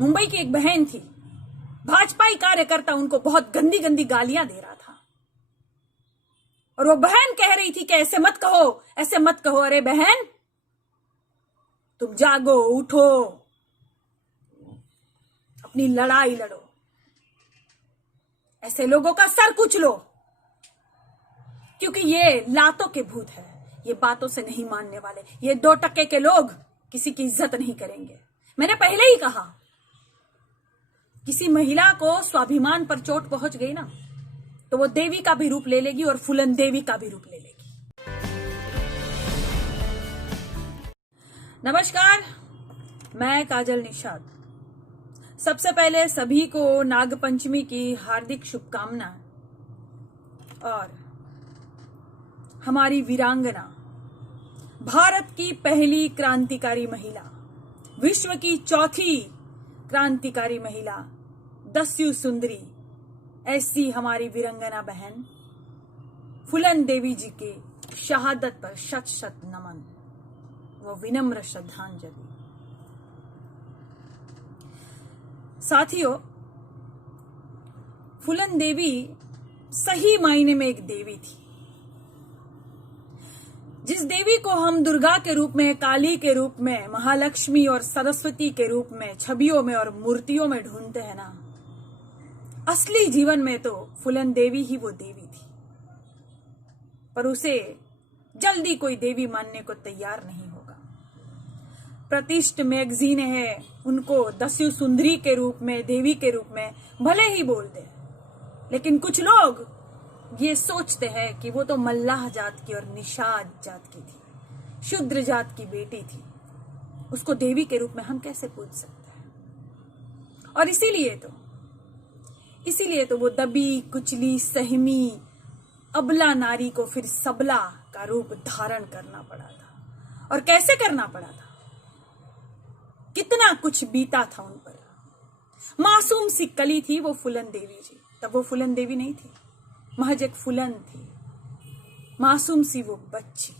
मुंबई की एक बहन थी, भाजपाई कार्यकर्ता उनको बहुत गंदी गंदी गालियां दे रहा था और वो बहन कह रही थी कि ऐसे मत कहो, ऐसे मत कहो। अरे बहन, तुम जागो, उठो, अपनी लड़ाई लड़ो, ऐसे लोगों का सर कुचलो, क्योंकि ये लातों के भूत है, ये बातों से नहीं मानने वाले। ये 2% के लोग किसी की इज्जत नहीं करेंगे। मैंने पहले ही कहा, किसी महिला को स्वाभिमान पर चोट पहुंच गई ना, तो वो देवी का भी रूप ले लेगी और फूलन देवी का भी रूप ले लेगी। नमस्कार, मैं काजल निषाद। सबसे पहले सभी को नागपंचमी की हार्दिक शुभकामनाएं और हमारी वीरांगना, भारत की पहली क्रांतिकारी महिला, विश्व की चौथी क्रांतिकारी महिला, दस्यु सुंदरी, ऐसी हमारी वीरांगना बहन फूलन देवी जी के शहादत पर शत शत नमन व विनम्र श्रद्धांजलि। साथियों, फूलन देवी सही मायने में एक देवी थी। जिस देवी को हम दुर्गा के रूप में, काली के रूप में, महालक्ष्मी और सरस्वती के रूप में छवियों में और मूर्तियों में ढूंढते हैं ना, असली जीवन में तो फूलन देवी ही वो देवी थी। पर उसे जल्दी कोई देवी मानने को तैयार नहीं होगा। प्रतिष्ठ मैगजीन है उनको दस्यु सुंदरी के रूप में, देवी के रूप में भले ही बोल दे, लेकिन कुछ लोग ये सोचते हैं कि वो तो मल्लाह जात की और निषाद जात की थी, शूद्र जात की बेटी थी, उसको देवी के रूप में हम कैसे पूज सकते हैं। और इसीलिए तो वो दबी कुचली सहमी अबला नारी को फिर सबला का रूप धारण करना पड़ा था। और कैसे करना पड़ा था, कितना कुछ बीता था उन पर। मासूम सी कली थी वो फूलन देवी जी। तब वो फूलन देवी नहीं थी, महज एक फूलन थी, मासूम सी वो बच्ची।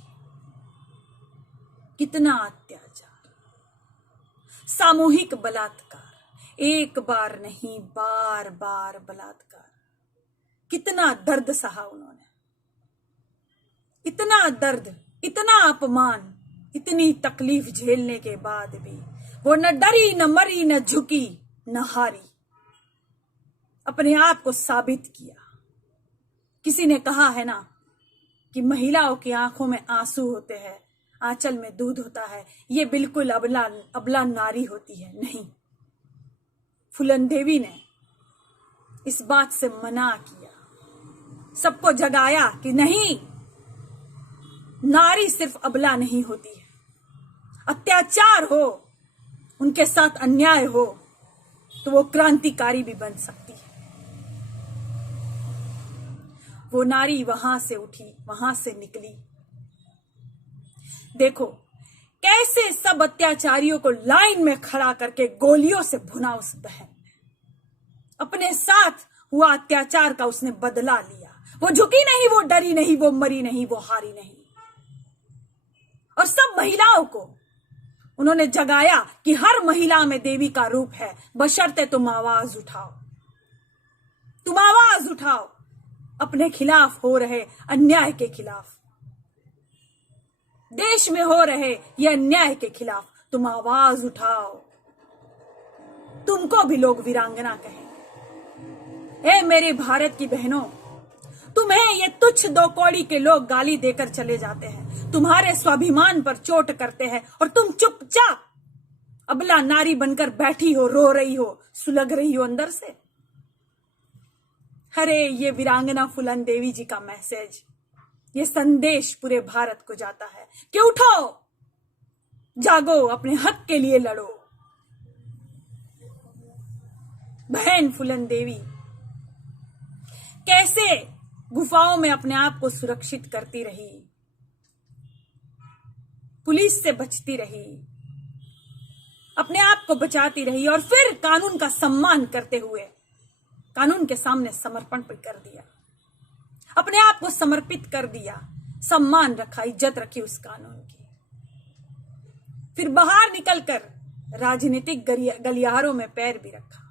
कितना अत्याचार, सामूहिक बलात्कार, एक बार नहीं बार बार बलात्कार। कितना दर्द सहा उन्होंने, इतना दर्द, इतना अपमान, इतनी तकलीफ झेलने के बाद भी वो न डरी, न मरी, न झुकी, न हारी। अपने आप को साबित किया। किसी ने कहा है ना कि महिलाओं की आंखों में आंसू होते हैं, आंचल में दूध होता है। ये बिल्कुल अबला नारी होती है। नहीं, फूलन देवी ने इस बात से मना किया, सबको जगाया कि नहीं, नारी सिर्फ अबला नहीं होती है। अत्याचार हो, उनके साथ अन्याय हो, तो वो क्रांतिकारी भी बन सकती है। वो नारी वहां से उठी, वहां से निकली। देखो कैसे सब अत्याचारियों को लाइन में खड़ा करके गोलियों से भुना उस बहन ने। अपने साथ हुआ अत्याचार का उसने बदला लिया। वो झुकी नहीं, वो डरी नहीं, वो मरी नहीं, वो हारी नहीं। और सब महिलाओं को उन्होंने जगाया कि हर महिला में देवी का रूप है, बशर्ते तुम आवाज उठाओ। तुम आवाज उठाओ अपने खिलाफ हो रहे अन्याय के खिलाफ, देश में हो रहे ये अन्याय के खिलाफ तुम आवाज उठाओ। तुमको भी लोग वीरांगना कहेंगे। ए मेरे भारत की बहनों, तुम्हें ये तुच्छ 2 कौड़ी के लोग गाली देकर चले जाते हैं, तुम्हारे स्वाभिमान पर चोट करते हैं और तुम चुपचाप अबला नारी बनकर बैठी हो, रो रही हो, सुलग रही हो अंदर से। अरे ये वीरांगना फूलन देवी जी का मैसेज, ये संदेश पूरे भारत को जाता है कि उठो, जागो, अपने हक के लिए लड़ो। बहन फूलन देवी कैसे गुफाओं में अपने आप को सुरक्षित करती रही, पुलिस से बचती रही, अपने आप को बचाती रही और फिर कानून का सम्मान करते हुए कानून के सामने समर्पण कर दिया, अपने आप को समर्पित कर दिया, सम्मान रखा, इज्जत रखी उस कानून की। फिर बाहर निकलकर राजनीतिक गलियारों में पैर भी रखा।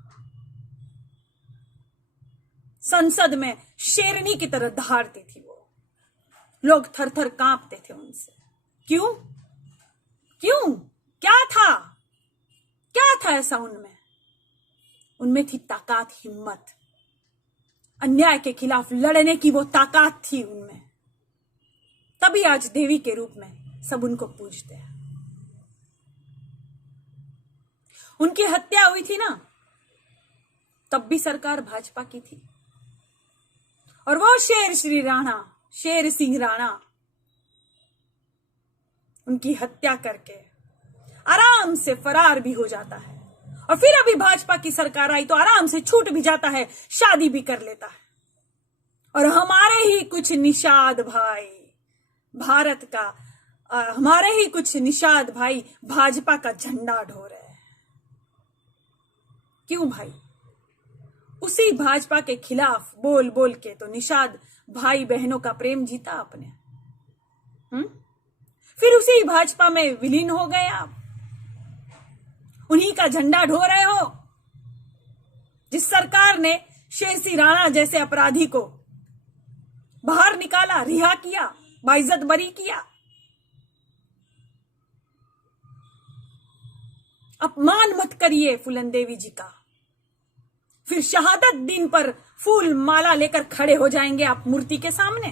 संसद में शेरनी की तरह दहाड़ती थी वो। लोग थर थर कांपते थे उनसे। क्यों? क्यों? क्या था? क्या था ऐसा उनमें? उनमें थी ताकत, हिम्मत। अन्याय के खिलाफ लड़ने की वो ताकत थी उनमें। तभी आज देवी के रूप में सब उनको पूजते हैं। उनकी हत्या हुई थी ना, तब भी सरकार भाजपा की थी। और वो शेर सिंह राणा उनकी हत्या करके आराम से फरार भी हो जाता है। और फिर अभी भाजपा की सरकार आई तो आराम से छूट भी जाता है, शादी भी कर लेता है। और हमारे ही कुछ निषाद भाई भारत का, हमारे ही कुछ निषाद भाई भाजपा का झंडा ढो रहे हैं। क्यों भाई? उसी भाजपा के खिलाफ बोल बोल के तो निषाद भाई बहनों का प्रेम जीता आपने। फिर उसी भाजपा में विलीन हो गए आप। उन्हीं का झंडा ढो रहे हो। जिस सरकार ने शेर सिंह राणा जैसे अपराधी को बाहर निकाला, रिहा किया, बाइज्जत बरी किया। अपमान मत करिए फूलन देवी जी का। फिर शहादत दिन पर फूल माला लेकर खड़े हो जाएंगे आप मूर्ति के सामने।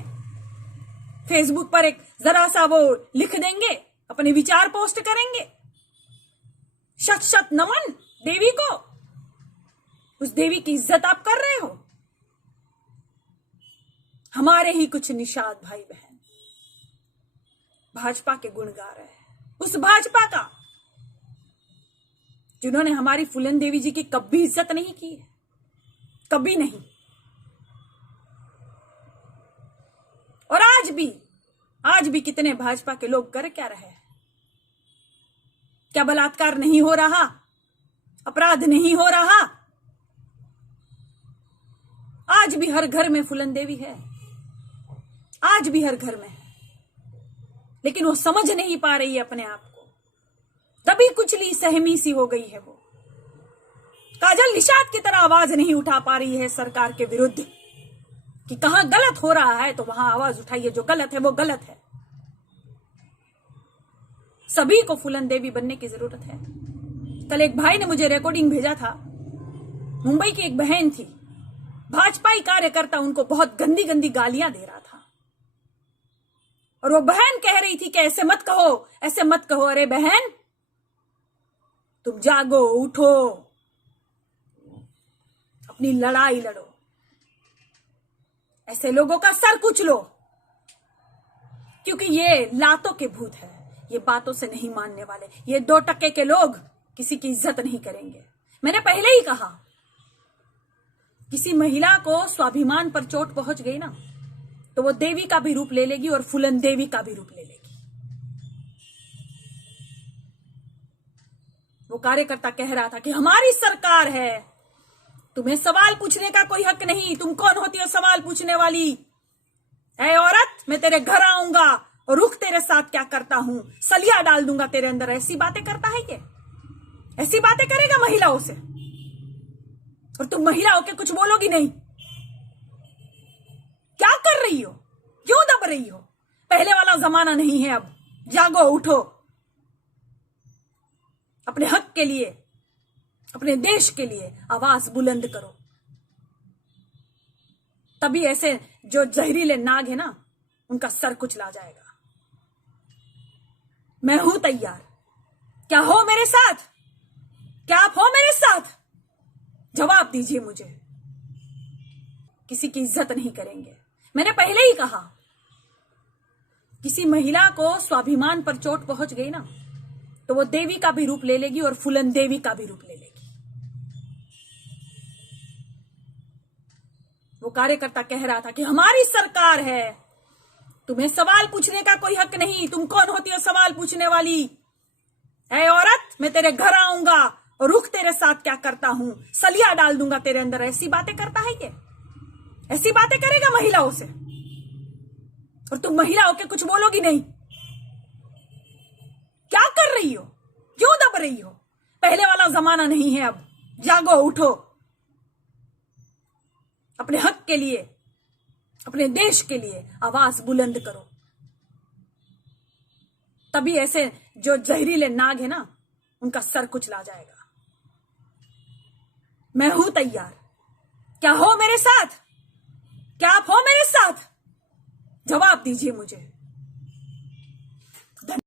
फेसबुक पर एक जरा सा वो लिख देंगे, अपने विचार पोस्ट करेंगे। शत शत नमन देवी को। उस देवी की इज्जत आप कर रहे हो। हमारे ही कुछ निषाद भाई बहन भाजपा के गुण गा रहे हैं। उस भाजपा का जिन्होंने हमारी फूलन देवी जी की कभी इज्जत नहीं की है, कभी नहीं। और आज भी कितने भाजपा के लोग कर क्या रहे हैं? क्या बलात्कार नहीं हो रहा? अपराध नहीं हो रहा? आज भी हर घर में फूलन देवी है। आज भी हर घर में है। लेकिन वो समझ नहीं पा रही है अपने आप को। तभी कुचली सहमी सी हो गई है वो। काजल निषाद की तरह आवाज नहीं उठा पा रही है सरकार के विरुद्ध कि कहां गलत हो रहा है तो वहां आवाज उठाइए। जो गलत है वो गलत है। सभी को फूलन देवी बनने की जरूरत है। कल एक भाई ने मुझे रिकॉर्डिंग भेजा था। मुंबई की एक बहन थी, भाजपाई कार्यकर्ता उनको बहुत गंदी गंदी गालियां दे रहा था। और वो बहन कह रही थी कि ऐसे मत कहो, ऐसे मत कहो। अरे बहन, तुम जागो, उठो, अपनी लड़ाई लड़ो, ऐसे लोगों का सर कुचलो। क्योंकि ये लातों के भूत है, ये बातों से नहीं मानने वाले। ये 2% के लोग किसी की इज्जत नहीं करेंगे। मैंने पहले ही कहा, किसी महिला को स्वाभिमान पर चोट पहुंच गई ना, तो वो देवी का भी रूप ले लेगी और फूलन देवी का भी रूप ले लेगी। वो कार्यकर्ता कह रहा था कि हमारी सरकार है, तुम्हें सवाल पूछने का कोई हक नहीं। तुम कौन होती हो सवाल पूछने वाली? ऐ औरत, मैं तेरे घर आऊंगा और रुख तेरे साथ क्या करता हूं, सलिया डाल दूंगा तेरे अंदर। ऐसी बातें करता है ये? ऐसी बातें करेगा महिलाओं से? और तुम महिलाओं के कुछ बोलोगी नहीं? क्या कर रही हो? क्यों दब रही हो? पहले वाला जमाना नहीं है अब। जागो, उठो, अपने हक के लिए, अपने देश के लिए आवाज बुलंद करो। तभी ऐसे जो जहरीले नाग है ना, उनका सर कुचला जाएगा। मैं हूं तैयार। क्या हो मेरे साथ? क्या आप हो मेरे साथ? जवाब दीजिए मुझे। किसी की इज्जत नहीं करेंगे। मैंने पहले ही कहा, किसी महिला को स्वाभिमान पर चोट पहुंच गई ना, तो वो देवी का भी रूप ले लेगी और फूलन देवी का भी रूप ले लेगी। वो कार्यकर्ता कह रहा था कि हमारी सरकार है, तुम्हें सवाल पूछने का कोई हक नहीं। तुम कौन होती हो सवाल पूछने वाली? ऐ औरत, मैं तेरे घर आऊंगा और रुख तेरे साथ क्या करता हूं, सलिया डाल दूंगा तेरे अंदर। ऐसी बातें करता है ये? ऐसी बातें करेगा महिलाओं से? और तुम महिलाओं के कुछ बोलोगी नहीं? क्या कर रही हो? क्यों दब रही हो? पहले वाला जमाना नहीं है। अब जागो, उठो, अपने हक के लिए, अपने देश के लिए आवाज बुलंद करो। तभी ऐसे जो जहरीले नाग है ना, उनका सर कुचला जाएगा। मैं हूं तैयार। क्या हो मेरे साथ? क्या आप हो मेरे साथ? जवाब दीजिए मुझे।